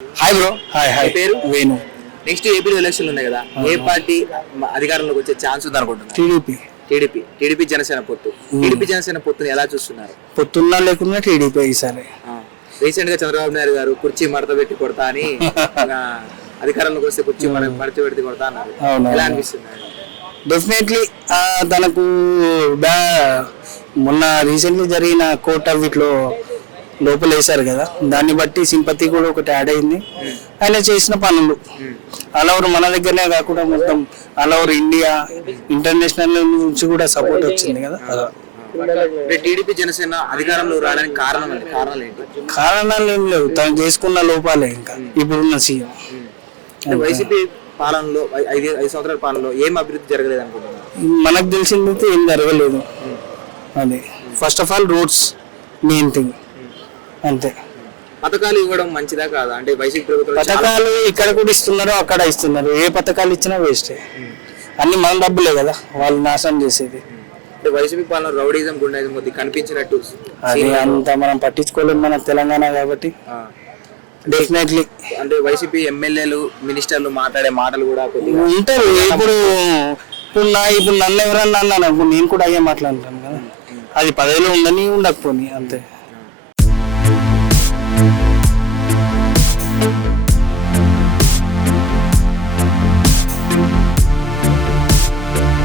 Hi bro hi hi పేరు? Venu. Next AP ఎలక్షన్లు ఉన్నాయి కదా ఏ పార్టీ అధికారంలోకి వచ్చే ఛాన్స్ ఉంది అనుకుంటున్నారు? టీడీపీ. టీడీపీ. టీడీపీ జనసేన పొత్తు. టీడీపీ జనసేన పొత్తుని ఎలా చూస్తున్నారు? పొత్తున్నా లేకున్నా టీడీపీ ఈసారి. రీసెంట్గా చంద్రబాబు నాయుడు గారు కుర్చీ మడత పెట్టి కొడతా అని అధికారంలోకి వస్తే కుర్చీ మడ- మడత పెట్టి కొడతా అన్నారు. ఎలా. అనిపిస్తుంది? డెఫినెట్లీ తనకు మొన్న రీసెంట్లీ జరిగిన కోర్ట్ వీటిలో లోపల వేశారు కదా. దాన్ని బట్టి సింపతి కూడా ఒకటి యాడ్ అయింది. ఆయన చేసిన పనులు. ఆల్ ఓవర్ మన దగ్గరనే కాకుండా మొత్తం ఆల్ ఓవర్ ఇండియా ఇంటర్నేషనల్ నుంచి కూడా సపోర్ట్ వచ్చింది కదా. టీడీపీ జనసేన అధికారంలో రావడానికి కారణం కారణాలు ఏంటి? కారణాలు ఏం లేవు. తను చేసుకున్న లోపాలే ఇంకా. ఇప్పుడున్న సీఎం. వైసీపీ పాలనలో ఐదు ఐదు సంవత్సరాల పాలనలో ఏం అభివృద్ధి జరగలేదు అనుకుంటున్నారు మనకు తెలిసిందైతే ఏం జరగలేదు. అది. First of all roads main thing అంతే. పథకాలు ఇవ్వడం మంచిదా కాదా? అంటే వైసీపీ ప్రభుత్వం పథకాలు ఇక్కడ కూడా ఇస్తున్నారు అక్కడ ఇస్తున్నారు. ఏ పథకాలు ఇచ్చినా వేస్టే. అన్ని మన డబ్బులే కదా వాళ్ళు నాశనం చేసేది. అంటే వైసీపీ పాలన రౌడీజం గుండాయిజం కొద్ది కనిపించినట్టు అది అంత మనం పట్టించుకోలేము మన తెలంగాణ కాబట్టి. డెఫినెట్లీ అంటే వైసీపీ ఎమ్మెల్యేలు మినిస్టర్లు మాట్లాడే మాటలు కూడా ఉంటారు. ఇప్పుడు ఇప్పుడు నా ఇప్పుడు నన్ను ఎవరన్నా అన్నాను నేను కూడా అయ్యే మాట్లాడుతాను కదా. అది పదవిలో ఉండని ఉండకపోని అంతే.